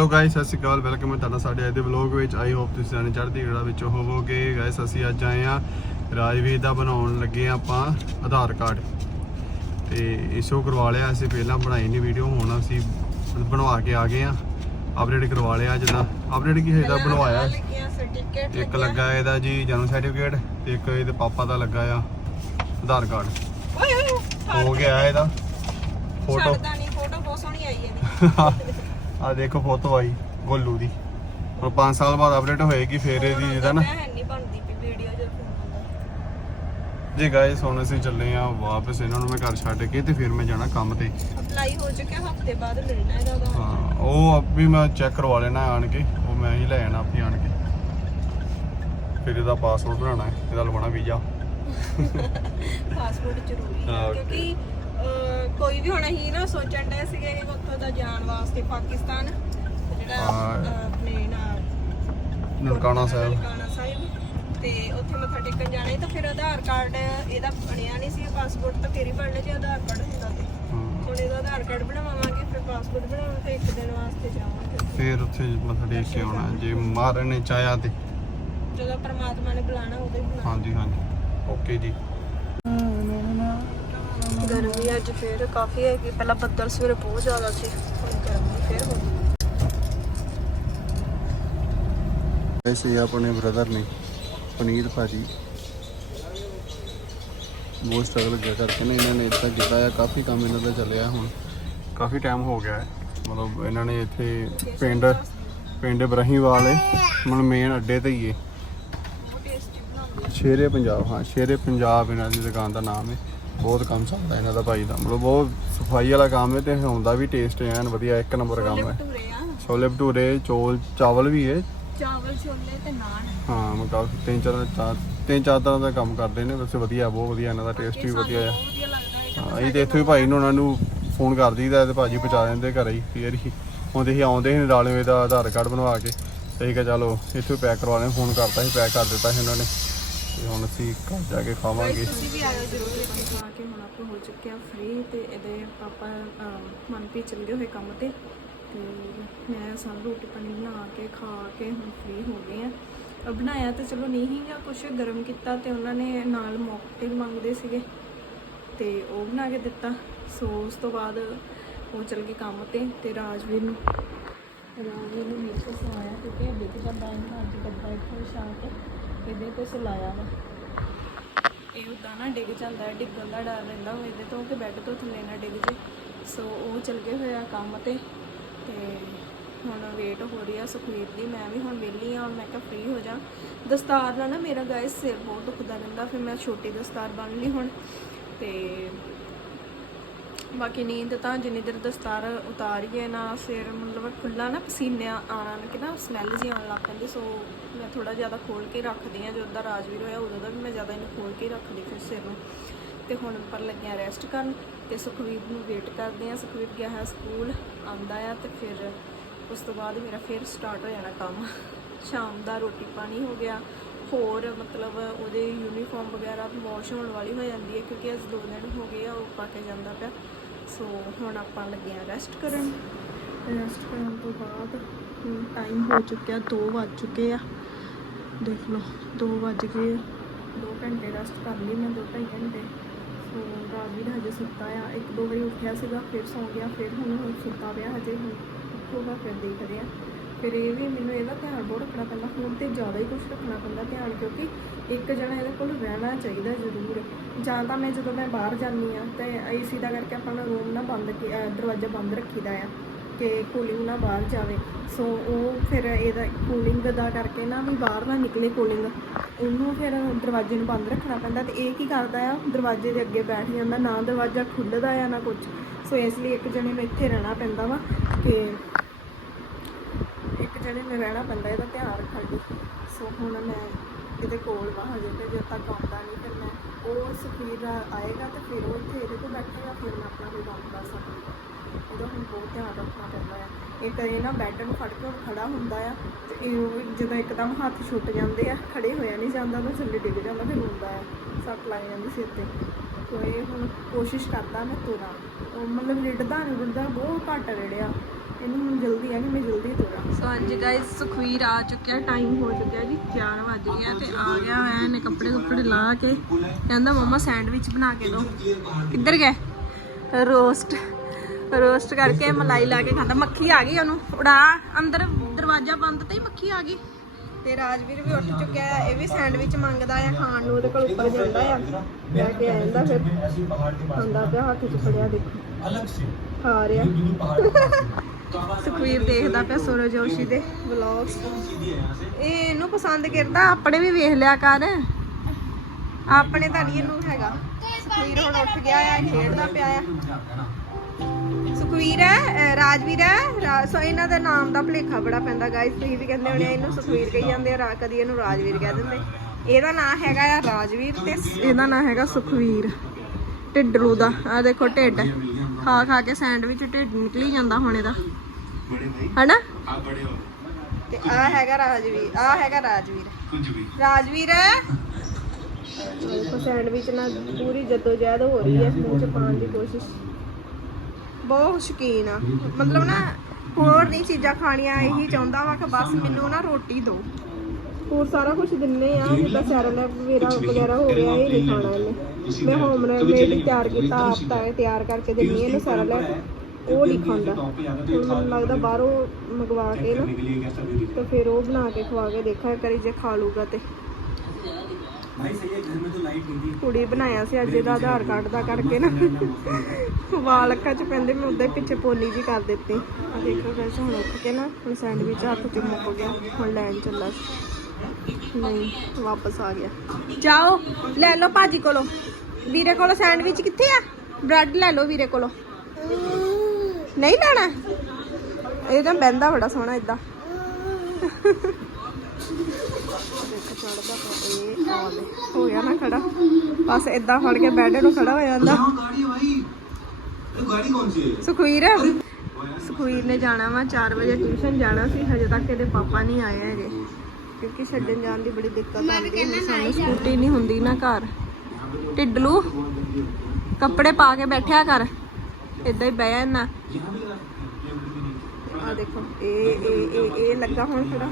Hello guys ਸਤਿ ਸ਼੍ਰੀ ਅਕਾਲ welcome ਹੈ ਤੁਹਾਡਾ ਸਾਡੇ ਅੱਜ ਦੇ ਵਲੌਗ ਵਿੱਚ। ਆਈ ਹੋਪ ਤੁਸੀਂ ਸਾਰੇ ਚੜ੍ਹਦੀ ਕਲਾ ਵਿੱਚ ਹੋਵੋਗੇ। ਗਾਇਸ ਅਸੀਂ ਅੱਜ ਆਏ ਆ ਰਾਜਵੀਰ ਦਾ ਬਣਾਉਣ ਲੱਗੇ ਹਾਂ ਆਪਾਂ ਆਧਾਰ ਕਾਰਡ। ਤੇ ਇਸ਼ੋ ਕਰਵਾ ਲਿਆ ਅਸੀਂ ਪਹਿਲਾਂ ਬਣਾਈ ਨਹੀਂ ਵੀਡੀਓ ਹੁਣ ਅਸੀਂ ਬਣਵਾ ਕੇ ਆ ਗਏ ਆ ਅਪਡੇਟ ਕਰਵਾ ਲਿਆ ਜਿੱਦਾਂ ਅਪਡੇਟ ਕੀ ਹੈ ਇਹਦਾ ਬਣਵਾਇਆ? ਇੱਕ ਲੱਗਾ ਇਹਦਾ ਜੀ ਜਨਮ ਸਰਟੀਫਿਕੇਟ ਤੇ ਇੱਕ ਇਹਦੇ ਪਾਪਾ ਦਾ ਲੱਗਾ ਆ ਆਧਾਰ ਕਾਰਡ। ਹੋ ਗਿਆ ਇਹਦਾ। ਫੋਟੋ ਫੋਟੋ ਬਹੁਤ ਸੋਹਣੀ ਆਈ ਇਹਦੀ। ਆ ਦੇਖੋ ਫੋਟੋ ਆਈ ਗੋਲੂ ਦੀ। ਹੁਣ 5 ਸਾਲ ਬਾਅਦ ਅਪਡੇਟ ਹੋਏਗੀ ਫੇਰ ਇਹਦੀ ਜਿਹਦਾ ਨਾ। ਮੈਂ ਨਹੀਂ ਬਣਦੀ ਪਈ ਵੀਡੀਓ ਜਦੋਂ ਫੋਨ ਜੀ ਗਾਇਸ ਹੁਣ ਅਸੀਂ ਚੱਲੇ ਆ ਵਾਪਸ ਇਹਨਾਂ ਨੂੰ ਮੈਂ ਘਰ ਛੱਡ ਕੇ ਤੇ ਫਿਰ ਮੈਂ ਜਾਣਾ ਕੰਮ ਤੇ। ਅਪਲਾਈ ਹੋ ਚੁੱਕਿਆ ਹਫ਼ਤੇ ਬਾਅਦ ਮਿਲਣਾ ਇਹਦਾ ਉਹਦਾ ਹਾਂ ਉਹ ਆਪ ਵੀ ਮੈਂ ਚੈੱਕ ਕਰਵਾ ਲੈਣਾ ਆਣ ਕੇ ਉਹ ਮੈਂ ਹੀ ਲੈ ਆਣਾ ਆਪੇ ਆਣ ਕੇ। ਫਿਰ ਇਹਦਾ ਪਾਸਪੋਰਟ ਬਣਾਉਣਾ ਹੈ ਇਹਦਾ ਲਵਾਉਣਾ ਵੀਜ਼ਾ। ਪਾਸਪੋਰਟ ਜ਼ਰੂਰੀ ਹਾਂ, ਹੈ okay. ਕਿਉਂਕਿ ਕੋਈ ਵੀ ਹੁਣ ਅਸੀਂ ਨਾ ਸੋਚਣ ਡਏ ਸੀਗੇ ਕਿ ਉੱਥੋਂ ਦਾ ਜਾਣ ਵਾਸਤੇ ਪਾਕਿਸਤਾਨ ਜਿਹੜਾ ਹਾਂ। ਆਪਣੇ ਨਾਲ ਨਨਕਾਣਾ ਸਾਹਿਬ। ਨਨਕਾਣਾ ਸਾਹਿਬ। ਤੇ ਉੱਥੇ ਮੱਥਾ ਟੇਕਣ ਜਾਣਾ ਸੀ ਤਾਂ ਫਿਰ ਆਧਾਰ ਕਾਰਡ ਇਹਦਾ ਬਣਿਆ ਨਹੀਂ ਸੀ ਪਾਸਪੋਰਟ ਤਾਂ ਫਿਰ ਹੀ ਬਣਨਾ ਜੇ ਆਧਾਰ ਕਾਰਡ ਹੁੰਦਾ ਤੇ। ਹਾਂ। ਹੁਣ ਇਹਦਾ ਆਧਾਰ ਕਾਰਡ ਬਣਾਵਾਂਗੇ ਫਿਰ ਪਾਸਪੋਰਟ ਬਣਾਵਾਂਗੇ ਤੇ ਇੱਕ ਦਿਨ ਵਾਸਤੇ ਜਾਵਾਂਗੇ। ਫਿਰ ਉੱਥੇ ਮੱਥਾ ਟੇਕ ਕੇ ਆਉਣਾ ਜੇ ਮਹਾਰਾਜ ਨੇ ਚਾਹਿਆ ਤੇ। ਜਦੋਂ ਪ੍ਰਮਾਤਮਾ ਨੇ ਬੁਲਾਣਾ ਉਦੋਂ ਹੀ ਬੁਲਾਣਾ ਹਾਂਜੀ ਹਾਂਜੀ। ਓਕੇ ਜੀ। ਗਰਮੀ ਅੱਜ ਫੇਰ ਕਾਫੀ ਹੈਗੀ ਪਹਿਲਾਂ ਬੱਦਲ ਸਵੇਰੇ ਬਹੁਤ ਜ਼ਿਆਦਾ ਸੀ ਹੁਣ ਗਰਮੀ ਫੇਰ ਹੋ ਗਈ। ਐਸੇ ਹੀ ਆਪਣੇ ਬ੍ਰਦਰ ਨੇ ਪਨੀਰ ਭਾਜੀ। ਬਹੁਤ ਸਟਰਗਲ ਕਰ ਕਰਕੇ ਨਾ ਇਹਨਾਂ ਨੇ ਇੱਦਾਂ ਕੀਤਾ ਆ ਕਾਫੀ ਕੰਮ ਇਹਨਾਂ ਦਾ ਚੱਲਿਆ ਹੁਣ। ਕਾਫੀ ਟਾਈਮ ਹੋ ਗਿਆ ਹੈ। ਮਤਲਬ ਇਹਨਾਂ ਨੇ ਇੱਥੇ ਪਿੰਡ ਪਿੰਡ ਬਰਹੀਵਾਲ ਹੈ। ਮਨ ਮੇਨ ਅੱਡੇ ਤੇ ਹੀ ਹੈ। ਸ਼ੇਰੇ ਪੰਜਾਬ ਹਾਂ ਸ਼ੇਰੇ ਪੰਜਾਬ ਇਹਨਾਂ ਦੀ ਦੁਕਾਨ ਦਾ ਨਾਮ ਹੈ। ਬਹੁਤ ਕੰਮ ਚੱਲਦਾ ਇਹਨਾਂ ਦਾ ਭਾਈ ਦਾ। ਮਤਲਬ ਬਹੁਤ ਸਫ਼ਾਈ ਵਾਲਾ ਕੰਮ ਹੈ ਤੇ ਹੁੰਦਾ ਵੀ ਟੇਸਟ ਐਨ ਵਧੀਆ ਇੱਕ ਨੰਬਰ ਕੰਮ ਹੈ। ਭਟੂਰੇ ਆ। ਛੋਲੇ ਭਟੂਰੇ ਚੋਲ ਚਾਵਲ ਵੀ ਹੈ। ਚਾਵਲ ਛੋਲੇ ਤੇ ਨਾਨ। ਹਾਂ ਮੈਂ ਕਾਫੀ ਤਿੰਨ ਚਾਰ ਚਾਰ ਤਿੰਨ ਚਾਰ ਤਰ੍ਹਾਂ ਦਾ ਕੰਮ ਕਰਦੇ ਨੇ ਵੈਸੇ ਵਧੀਆ ਬਹੁਤ ਵਧੀਆ ਇਹਨਾਂ ਦਾ ਟੇਸਟ ਵੀ ਵਧੀਆ ਲੱਗਦਾ ਹੈ ਹਾਂ ਅਸੀਂ ਤੇ ਇੱਥੇ ਵੀ ਭਾਈ ਨੂੰ ਉਹਨਾਂ ਨੂੰ ਫੋਨ ਕਰ ਦਈਦਾ ਤੇ ਭਾਜੀ ਪਹੁੰਚਾ ਦਿੰਦੇ ਘਰੇ ਹੀ ਫੇਰ ਹੀ। ਆਉਂਦੇ ਸੀ ਆਉਂਦੇ ਸੀ ਨਾਲੇ ਦਾ ਆਧਾਰ ਕਾਰਡ ਬਣਵਾ ਕੇ ਤੇ ਅਸੀਂ ਕਿਹਾ ਚਲੋ ਇੱਥੇ ਪੈਕ ਕਰਵਾ ਲੈਣ ਫੋਨ ਕਰਤਾ ਸੀ ਪੈਕ ਕਰ ਦਿੱਤਾ ਸੀ ਉਹਨਾਂ ਨੇ। ਤੇ ਹੁਣ ਅਸੀਂ ਘਰ ਜਾ ਕੇ ਖਾਵਾਂਗੇ। ਤੁਸੀਂ ਵੀ ਆਇਓ ਜ਼ਰੂਰ ਇੱਥੇ ਖਾ ਕੇ ਹੁਣ ਆਪਾਂ ਹੋ ਚੁੱਕਿਆ ਆ ਫ੍ਰੀ ਤੇ ਇਹਦੇ ਪਾਪਾ ਅਹ, ਮਨਪ੍ਰੀਤ ਚੱਲੇ ਹੋਏ ਕੰਮ ਤੇ। ਤੇ ਮੈਂ ਸਾਰੀ ਰੋਟੀ ਪਾਣੀ ਬਣਾ ਕੇ ਖਾ ਕੇ ਹੁਣ ਫ੍ਰੀ ਹੋ ਗਏ ਆ ਅਹ ਬਣਾਇਆ ਤਾਂ ਚਲੋ ਨਹੀਂ ਹੀਗਾ ਕੁਛ ਗਰਮ ਕੀਤਾ ਤੇ ਉਹਨਾਂ ਨੇ ਨਾਲ ਮੌਕਟੇਲ ਮੰਗਦੇ ਸੀਗੇ। ਤੇ ਉਹ ਬਣਾ ਕੇ ਦਿੱਤਾ। ਸੋ ਉਸ ਤੋਂ ਬਾਅਦ ਉਹ ਚੱਲ ਗਏ ਕੰਮ ਤੇ ਤੇ ਰਾਜਵੀਰ ਨੂੰ। ਰਾਜਵੀਰ ਨੂੰ ਨੀਚੇ ਸਵਾਇਆ ਕਿਉਂਕਿ ਇਹ ਡਿੱਗ ਜਾਂਦਾ ਹੈ ਅੱਜ ਡੱਬਾ ਇੱਥੇ ਵਿਛਾ ਕੇ। ਇਹਦੇ ਤੇ ਸੁਲਾਇਆ ਵਾ। ਇਹ ਉਦਾਂ ਨਾ ਡਿੱਗ ਜਾਂਦਾ ਹੈ ਡਿੱਗਣ ਦਾ ਡਰ ਰਹਿੰਦਾ ਉਹ ਇਹਦੇ ਤੋਂ ਕਿ ਬੈੱਡ ਤੋਂ ਥੱਲੇ ਨਾ ਡਿੱਗ ਜੇ। ਸੋ ਉਹ ਚਲ ਗਏ ਹੋਏ ਆ ਕੰਮ ਤੇ ਤੇ ਹੁਣ ਵੇਟ ਹੋ ਰਹੀ ਆ ਸੁਖਵੀਰ ਦੀ। ਮੈਂ ਵੀ ਹੁਣ ਵਿਹਲੀ ਆ ਮੈਂ ਕਿਹਾ ਫ੍ਰੀ ਹੋ ਜਾ। ਦਸਤਾਰ ਨਾਲ ਨਾ ਮੇਰਾ ਗਾਇਸ ਸਿਰ ਬਹੁਤ ਦੁਖਦਾ ਰਹਿੰਦਾ, ਫਿਰ ਮੈਂ ਛੋਟੀ ਦਸਤਾਰ ਬੰਨ ਲਈ ਹੁਣ ਤੇ ਬਾਕੀ ਨੀਂਦ ਤਾਂ ਜਿੰਨੀ ਦੇਰ ਦਸਤਾਰ ਉਤਾਰੀਏ ਨਾ, ਫਿਰ ਮਤਲਬ ਖੁੱਲਾ ਨਾ ਪਸੀਨੇ ਆਣ ਕੇ ਨਾ ਸਮੈਲ ਜੀ ਆਉਣ ਲੱਗ ਪੈਂਦੀ, ਸੋ ਮੈਂ ਥੋੜਾ ਜ਼ਿਆਦਾ ਖੋਲ ਕੇ ਰੱਖਦੀ ਆ ਜਦੋਂ ਦਾ ਰਾਜਵੀਰ ਹੋਇਆ ਉਦੋਂ ਦਾ ਵੀ ਮੈਂ ਜ਼ਿਆਦਾ ਇਹਨੂੰ ਖੋਲ ਕੇ ਰੱਖਦੀ ਫਿਰ ਸਿਰ ਨੂੰ। ਤੇ ਹੁਣ ਉੱਪਰ ਲੱਗਿਆ ਰੈਸਟ ਕਰਨ ਤੇ ਸੁਖਵੀਰ ਨੂੰ ਵੇਟ ਕਰਦੇ ਆ ਸੁਖਵੀਰ ਗਿਆ ਹੈ ਸਕੂਲ, ਆਉਂਦਾ ਆ ਤੇ ਫਿਰ ਉਸ ਤੋਂ ਬਾਅਦ ਮੇਰਾ ਫਿਰ ਸਟਾਰਟ ਹੋ ਜਾਣਾ ਕੰਮ। ਸ਼ਾਮ ਦਾ ਰੋਟੀ ਪਾਣੀ ਹੋ ਗਿਆ ਹੋਰ ਮਤਲਬ ਉਹਦੇ ਯੂਨੀਫਾਰਮ ਵਗੈਰਾ ਵਾਸ਼ ਹੋਣ ਵਾਲੀ ਹੋ ਜਾਂਦੀ ਹੈ ਕਿਉਂਕਿ ਅੱਜ ਦੋ ਦਿਨ ਹੋ ਗਏ ਆ, ਉਹ ਪਾ ਕੇ ਜਾਂਦਾ ਪਿਆ। ਸੋ ਹੁਣ ਆਪਾਂ ਲੱਗੇ ਆ ਰੈਸਟ ਕਰਨ। ਰੈਸਟ ਕਰਨ ਤੋਂ ਬਾਅਦ ਟਾਈਮ ਹੋ ਚੁੱਕਿਆ 2 ਵੱਜ ਚੁੱਕੇ ਆ। ਦੇਖ ਲਓ 2 ਵੱਜ ਗਏ। 2 ਘੰਟੇ ਰੈਸਟ ਕਰ ਲਈ ਮੈਂ 2 ਘੰਟੇ। ਸੋ ਰਾਵੀ ਰਾਜਵੀਰ ਹਜੇ ਸੁੱਤਾ ਆ। ਇੱਕ ਦੋ ਵਾਰੀ ਉੱਠਿਆ ਸੀਗਾ, ਫਿਰ ਸੌਂ ਗਿਆ, ਫਿਰ ਹੁਣ ਉਹ ਸੁੱਤਾ ਪਿਆ ਹਜੇ। ਹੁਣ ਉੱਠੂਗਾ ਫਿਰ ਦੇਖ ਰਿਹਾ ਫਿਰ ਇਹ ਵੀ ਮੈਨੂੰ ਇਹਦਾ ਧਿਆਨ ਬਹੁਤ ਰੱਖਣਾ ਪੈਂਦਾ ਹੁਣ ਤੇ ਜ਼ਿਆਦਾ ਹੀ ਕੁਝ ਰੱਖਣਾ ਪੈਂਦਾ ਧਿਆਨ, ਕਿਉਂਕਿ ਇੱਕ ਜਣਾ ਇਹਦੇ ਕੋਲ ਰਹਿਣਾ ਚਾਹੀਦਾ ਜ਼ਰੂਰ। ਜਾਂ ਤਾਂ ਮੈਂ ਜਦੋਂ ਮੈਂ ਬਾਹਰ ਜਾਂਦੀ ਆ ਤੇ ਏਸੀ ਦਾ ਕਰਕੇ ਆਪਾਂ ਨੂੰ ਰੂਮ ਨਾ ਬੰਦ ਕੀ- ਦਰਵਾਜ਼ਾ ਬੰਦ ਰੱਖੀਦਾ ਆ ਕਿ ਕੂਲਿੰਗ ਨਾ ਬਾਹਰ ਜਾਵੇ। ਸੋ ਉਹ ਫਿਰ ਇਹਦਾ ਕੂਲਿੰਗ ਦਾ ਕਰਕੇ ਨਾ ਵੀ ਬਾਹਰ ਨਾ ਨਿਕਲੇ ਕੂਲਿੰਗ ਉਹਨੂੰ ਫਿਰ ਦਰਵਾਜ਼ੇ ਨੂੰ ਬੰਦ ਰੱਖਣਾ ਪੈਂਦਾ ਤੇ ਇਹ ਕੀ ਕਰਦਾ ਆ, ਦਰਵਾਜ਼ੇ ਦੇ ਅੱਗੇ ਬੈਠ ਜਾਂਦਾ, ਨਾ ਦਰਵਾਜ਼ਾ ਖੁੱਲਦਾ ਆ ਨਾ ਕੁਝ ਸੋ ਇਸ ਲਈ ਇੱਕ ਜਣੇ ਨੂੰ ਇੱਥੇ ਰਹਿਣਾ ਪੈਂਦਾ ਵਾ ਕਿ ਇੱਕ ਜਣੇ ਰਹਿਣਾ ਪੈਂਦਾ ਇਹਦਾ ਧਿਆਨ ਰੱਖਣ ਸੋ ਹੁਣ ਮੈਂ ਇਹਦੇ ਕੋਲ ਵਾ, ਹਜੇ ਤੇ ਜਦ ਤੱਕ ਆਉਂਦਾ ਨਹੀਂ, ਫਿਰ ਮੈਂ ਉਹ ਸੁਖੀਰ ਆਏਗਾ ਤੇ ਫਿਰ ਉਹ ਇੱਥੇ ਇਹਦੇ ਕੋਲ ਬੈਠੇਗਾ ਫਿਰ ਮੈਂ ਆਪਣਾ ਕੋਈ ਕੰਮ ਕਰ ਸਕੂੰਗਾ ਉਹਦਾ ਹੁਣ ਬਹੁਤ ਧਿਆਨ ਰੱਖਣਾ ਪੈਂਦਾ ਆ। ਇਹ ਤਾਂ ਇਹ ਨਾ ਬੈੱਡ ਨੂੰ ਫੜ ਕੇ ਖੜਾ ਹੁੰਦਾ ਆ, ਤੇ ਇਹ ਜਦੋਂ ਇੱਕਦਮ ਹੱਥ ਛੁੱਟ ਜਾਂਦੇ ਆ, ਖੜੇ ਹੋਇਆ ਨਹੀਂ ਜਾਂਦਾ ਤਾਂ ਥੱਲੇ ਡਿੱਗ ਜਾਂਦਾ, ਫਿਰ ਹੁੰਦਾ ਆ, ਸੱਟ ਲੱਗ ਜਾਂਦੀ ਸਿਰ ਤੇ। ਸੋ ਇਹ ਹੁਣ ਕੋਸ਼ਿਸ਼ ਕਰਦਾ ਮੈਂ ਤੁਰਾਂ। ਉਹ ਮਤਲਬ ਰਿੜਦਾ ਨਹੀਂ ਰਿੜਦਾ, ਬਹੁਤ ਘੱਟ ਰਿੜਿਆ। ਇਹਨੂੰ ਹੁਣ ਜਲਦੀ ਆ ਕਿ ਮੈਂ ਜਲਦੀ ਤੋਰਾਂ। ਸੋ ਹਾਂਜੀ ਗਾਇਸ ਸੁਖਵੀਰ ਆ ਚੁੱਕਿਆ ਟਾਈਮ ਹੋ ਚੁੱਕਿਆ ਜੀ 4 ਵਜ ਗਿਆ ਤੇ ਆ ਗਿਆ ਹੋਇਆ ਇਹਨੇ ਕੱਪੜੇ ਕੁੱਪੜੇ ਲਾ ਕੇ। ਕਹਿੰਦਾ, ਮਮਾ ਸੈਂਡਵਿਚ ਬਣਾ ਕੇ ਦਿਓ ਕਿੱਧਰ ਗਏ ਰੋਸਟ ਰੋਸਟ ਕਰਕੇ ਮਲਾਈ ਲਾ ਕੇ ਖਾਂਦਾ। ਮੱਖੀ ਆ ਗਈ ਉਹਨੂੰ। ਉਡਾ, ਅੰਦਰ ਦਰਵਾਜ਼ਾ ਬੰਦ ਤੇ ਮੱਖੀ ਆ ਗਈ। ਤੇ ਰਾਜਵੀਰ ਵੀ ਉੱਠ ਚੁੱਕਿਆ ਇਹ ਵੀ ਸੈਂਡਵਿਚ ਮੰਗਦਾ ਆ ਖਾਣ ਨੂੰ ਉਹਦੇ ਕੋਲ ਉੱਪਰ ਜਾਂਦਾ ਆ ਲੈ ਕੇ ਆ ਜਾਂਦਾ ਫਿਰ। ਖਾਂਦਾ ਪਿਆ, ਹੱਥ 'ਚ ਫੜਿਆ ਦੇਖੋ। ਖਾ ਰਿਹਾ। ਸੁਖਵੀਰ ਦੇਖਦਾ ਪਿਆ ਸੂਰਜ ਜੋਸ਼ੀ ਦੇ ਵਲੌਗਸ। ਇਹ ਇਹਨੂੰ ਪਸੰਦ ਕਰਦਾ ਆਪਣੇ ਵੀ ਵੇਖ ਲਿਆ ਕਰ। ਆਪਣੇ ਤਾਂ ਨਹੀਂ ਇਹਨੂੰ ਹੈਗਾ। ਸੁਖਵੀਰ ਹੁਣ ਉੱਠ ਗਿਆ ਆ, ਖੇਡਦਾ ਪਿਆ ਆ। ਸੁਖਵੀਰ ਹੈ ਰਾਜਵੀਰ ਹੈ ਸੋ ਇਹਨਾਂ ਦਾ ਨਾਮ ਦਾ ਭੁਲੇਖਾ ਬੜਾ ਪੈਂਦਾ ਗਾਇਸ ਤੁਸੀਂ ਵੀ ਕਹਿੰਦੇ ਹੋਣੇ ਇਹਨੂੰ ਸੁਖਵੀਰ ਕਹੀ ਜਾਂਦੇ ਆ ਕਦੀ ਇਹਨੂੰ ਰਾਜਵੀਰ ਕਹਿ ਦਿੰਦੇ। ਇਹਦਾ ਨਾਮ ਹੈਗਾ ਆ ਰਾਜਵੀਰ ਤੇ ਇਹਦਾ ਨਾਮ ਹੈਗਾ ਸੁਖਵੀਰ। ਢਿੱਡਲੂ ਦਾ ਆ ਦੇਖੋ ਢਿੱਡ। ਖਾ ਖਾ ਕੇ ਸੈਂਡਵਿਚ ਢਿੱਡ ਨਿਕਲੀ ਜਾਂਦਾ ਹੁਣ ਇਹਦਾ। ਹਨਾ? ਤੇ ਆ ਹੈਗਾ ਰਾਜਵੀਰ ਆ ਹੈਗਾ ਰਾਜਵੀਰ। ਰਾਜਵੀਰ? ਦੇਖੋ ਸੈਂਡਵਿਚ ਨਾਲ ਪੂਰੀ ਜਦੋਜਹਿਦ ਹੋ ਰਹੀ ਹੈ ਮੂੰਹ ਚ ਪਾਉਣ ਦੀ ਕੋਸ਼ਿਸ਼। ਬਹੁਤ ਸ਼ੌਕੀਨ ਆ। ਮਤਲਬ ਨਾ ਹੋਰ ਨਹੀਂ ਚੀਜ਼ਾਂ ਖਾਣੀਆਂ ਇਹੀ ਚਾਹੁੰਦਾ ਵਾ ਕਿ ਬਸ ਮੈਨੂੰ ਨਾ ਰੋਟੀ ਦਿਓ ਹੋਰ ਸਾਰਾ ਕੁਝ ਦਿੰਨੇ ਆ ਜਿੱਦਾਂ ਸੈਰਲੈਕ ਵਗੈਰਾ ਵਗੈਰਾ ਹੋ ਗਿਆ ਇਹ ਨਹੀਂ ਖਾਣਾ ਇਹਨੇ। ਮੈਂ ਹੋਮ ਮੇਡ ਤਿਆਰ ਕੀਤਾ ਆਪ ਤਾਂ ਤਿਆਰ ਕਰਕੇ ਦਿੰਨੀ ਇਹਨੂੰ ਸੈਰਲੈਕ ਉਹ ਨਹੀਂ ਖਾਂਦਾ। ਤੇ ਮੈਨੂੰ ਲੱਗਦਾ ਬਾਹਰੋਂ ਮੰਗਵਾ ਕੇ ਨਾ ਤੇ ਫਿਰ ਉਹ ਬਣਾ ਕੇ ਖਵਾ ਕੇ ਦੇਖਾ ਕਰੀ ਜੇ ਖਾ ਲੂਗਾ ਤੇ। ਕੁੜੀ ਬਣਾਇਆ ਸੀ ਅੱਜ ਇਹਦਾ ਆਧਾਰ ਕਾਰਡ ਦਾ ਕਰਕੇ ਨਾ। ਵਾਲ ਅੱਖਾਂ 'ਚ ਪੈਂਦੇ ਮੈਂ ਉਦਾਂ ਪਿੱਛੇ ਪੋਲੀ ਜੀ ਕਰ ਦਿੱਤੀ। ਆ ਦੇਖੋ ਗਾਇਸ ਹੁਣ ਉੱਠ ਕੇ ਨਾ ਹੁਣ ਸੈਂਡਵਿਚ ਹੱਥ ਤੇ ਮੁੱਕ ਗਿਆ ਹੁਣ ਲੈਣ ਚੱਲਾ ਨਹੀਂ ਵਾਪਸ ਆ ਗਿਆ। ਜਾਓ ਲੈ ਲਓ ਭਾਜੀ ਕੋਲੋਂ। ਵੀਰੇ ਕੋਲੋਂ ਸੈਂਡਵਿਚ ਕਿੱਥੇ ਆ? ਬ੍ਰੈਡ ਲੈ ਲਓ ਵੀਰੇ ਕੋਲੋਂ। ਨਹੀਂ ਲੈਣਾ। ਇਹ ਤਾਂ ਬੈੰਦਾ ਬੜਾ ਸੋਹਣਾ ਇਦਾਂ। ਬਸ ਇਦਾਂ ਫੜ ਕੇ ਬੈੱਡ ਨੂੰ ਸੁਖਵੀਰ। ਸੁਖਵੀਰ ਨੇ ਜਾਣਾ ਵਾ 4 ਵਜੇ ਟਿਊਸ਼ਨ ਜਾਣਾ ਸੀ ਹਜੇ ਤੱਕ ਇਹਦੇ ਪਾਪਾ ਨਹੀਂ ਆਏ ਹੈਗੇ। ਕਿਉਂਕਿ ਛੱਡਣ ਜਾਣ ਦੀ ਬੜੀ ਦਿੱਕਤ ਆਉਂਦੀ ਸਾਨੂੰ ਸਕੂਟੀ ਨਹੀਂ ਹੁੰਦੀ ਨਾ ਘਰ। ਟਿੱਡਲੂ ਕੱਪੜੇ ਪਾ ਕੇ ਬੈਠਿਆ ਕਰ। ਇਦਾਂ ਹੀ ਬਹਿ ਜਾਣਾ ਆ ਦੇਖੋ ਇਹ ਇਹ ਇਹ ਇਹ ਲੱਗਾ ਹੁਣ ਥੋੜਾ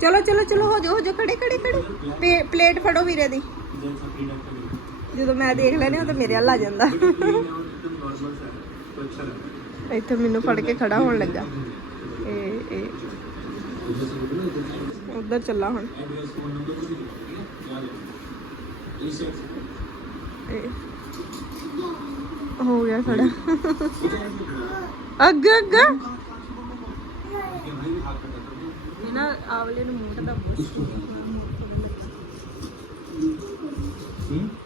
ਚਲੋ ਚਲੋ ਚਲੋ ਹੋ ਜਾਓ ਹੋ ਜਾਓ ਖੜੇ ਖੜੇ ਖੜੇ। ਪਲੇਟ ਫੜੋ ਵੀਰੇ ਦੀ। ਜਦੋਂ ਮੈਂ ਦੇਖ ਲੈਨੇ ਉਹ ਤਾਂ ਮੇਰੇ ਵੱਲ ਆ ਜਾਂਦਾ। ਇੱਥੇ ਮੈਨੂੰ ਫੜ ਕੇ ਖੜਾ ਹੋਣ ਲੱਗਾ। ਇਹ ਇਹ ਉਧਰ ਚੱਲਾ ਹੁਣ। ਇਹ ਹੋ ਗਿਆ ਖੜਾ ਅੱਗ ਅੱਗ। ਇਹ ਨਾ ਆਵਲੇ ਨੂੰ ਮੂੰਹ ਦਾ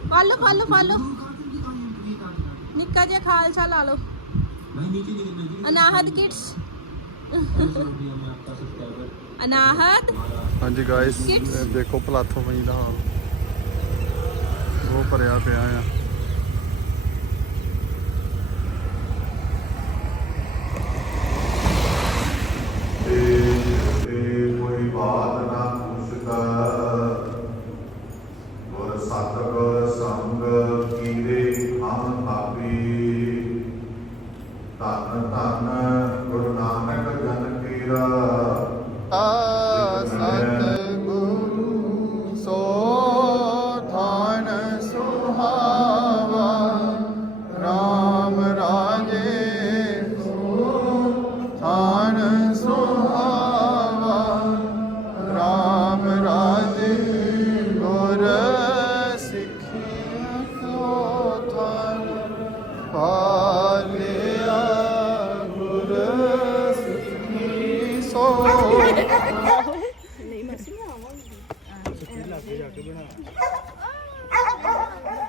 ਪਾਲੋ ਪਾਲੋ ਪਾਲੋ ਨਿੱਕਾ ਜਿਹਾ ਖਾਲਸਾ ਲਾ ਲਓ। ਅਨਾਹਤ ਕਿਡਸ। ਅਨਾਹਤ ਹਾਂਜੀ ਗਾਇਸ ਦੇਖੋ ਪਲਾਥੋ ਮਈ ਦਾ। ਹਾਲ ਉਹ ਭਰਿਆ ਪਿਆ ਆ। ਕੀਰਾ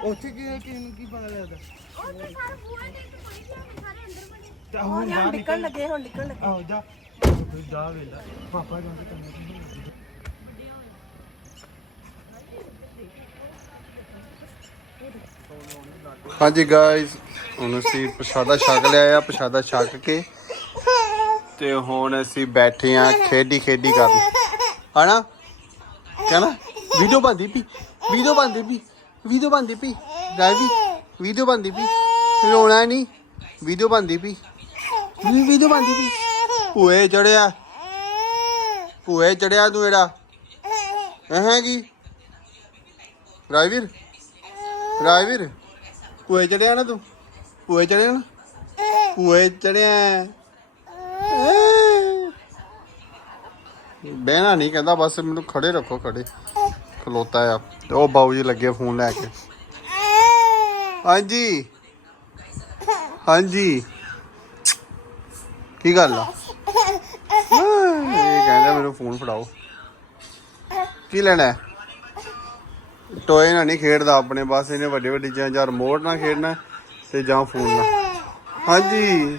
ਉੱਥੇ ਕੀ ਹੈ ਕਿਹਨੂੰ ਕੀ ਪਤਾ ਲੱਗਦਾ? ਤਾਂ ਹੁਣ ਬਾਹਰ ਨਿਕਲ ਲੱਗੇ ਹੁਣ ਨਿਕਲ ਲੱਗੇ। ਆਹੋ ਜਾ। ਤੂੰ ਜਾ ਵੇਲਾ। ਪਾਪਾ ਜਾਂਦੇ ਕੰਨੇ ਹਾਂਜੀ ਗਾਇਸ ਹੁਣ ਅਸੀਂ ਪ੍ਰਸ਼ਾਦਾ ਛਕ ਲਿਆ ਆ ਪ੍ਰਸ਼ਾਦਾ ਛਕ ਕੇ। ਤੇ ਹੁਣ ਅਸੀਂ ਬੈਠੇ ਆ ਖੇਡੀ ਖੇਡੀ ਕਰਨ। ਹਨਾ? ਕਹਿਣਾ? ਵੀਡੀਓ ਬੰਦੀ ਪਈ। ਵੀਡੀਓ ਬੰਦੀ ਪਈ। ਵੀਡੀਓ ਬੰਦੀ ਪਈ। ਗਾਇ ਵੀਡੀਓ ਬੰਦੀ ਪਈ। ਰੋਣਾ ਨਹੀਂ ਵੀਡੀਓ ਬੰਦੀ ਪਈ। ਵੀਡੀਓ ਬੰਦੀ ਵੀ ਭੂਏ ਚੜਿਆ। ਭੂਏ ਚੜਿਆ ਤੂੰ ਇਹੜਾ ਹੈ ਕੀ? ਰਾਜਵੀਰ? ਰਾਜਵੀਰ, ਭੂਏ ਚੜਿਆ ਨਾ ਤੂੰ? ਭੂਏ ਚੜਿਆ ਨਾ? ਭੂਏ ਚੜਿਆ। ਬਹਿਣਾ ਨਹੀਂ ਕਹਿੰਦਾ, ਬਸ ਮੈਨੂੰ ਖੜੇ ਰੱਖੋ ਖੜੇ। ਖਲੋਤਾ ਆ ਤੇ ਉਹ ਬਾਊ ਜੀ ਲੱਗੇ ਫੋਨ ਲੈ ਕੇ। ਹਾਂਜੀ। ਹਾਂਜੀ। ਕੀ ਗੱਲ ਆ? ਇਹ ਕਹਿੰਦਾ ਮੈਨੂੰ ਫੋਨ ਫੜਾਓ। ਕੀ ਲੈਣਾ? ਹੈ? ਟੋਏ ਨਾਲ ਨਹੀਂ ਖੇਡਦਾ ਆਪਣੇ, ਬਸ ਇਹਨੇ ਵੱਡੇ ਵੱਡੀ ਚੀਜ਼ਾਂ ਜਾਂ ਰਿਮੋਟ ਨਾਲ ਖੇਡਣਾ ਤੇ ਜਾਂ ਫੋਨ ਨਾਲ। ਹਾਂਜੀ।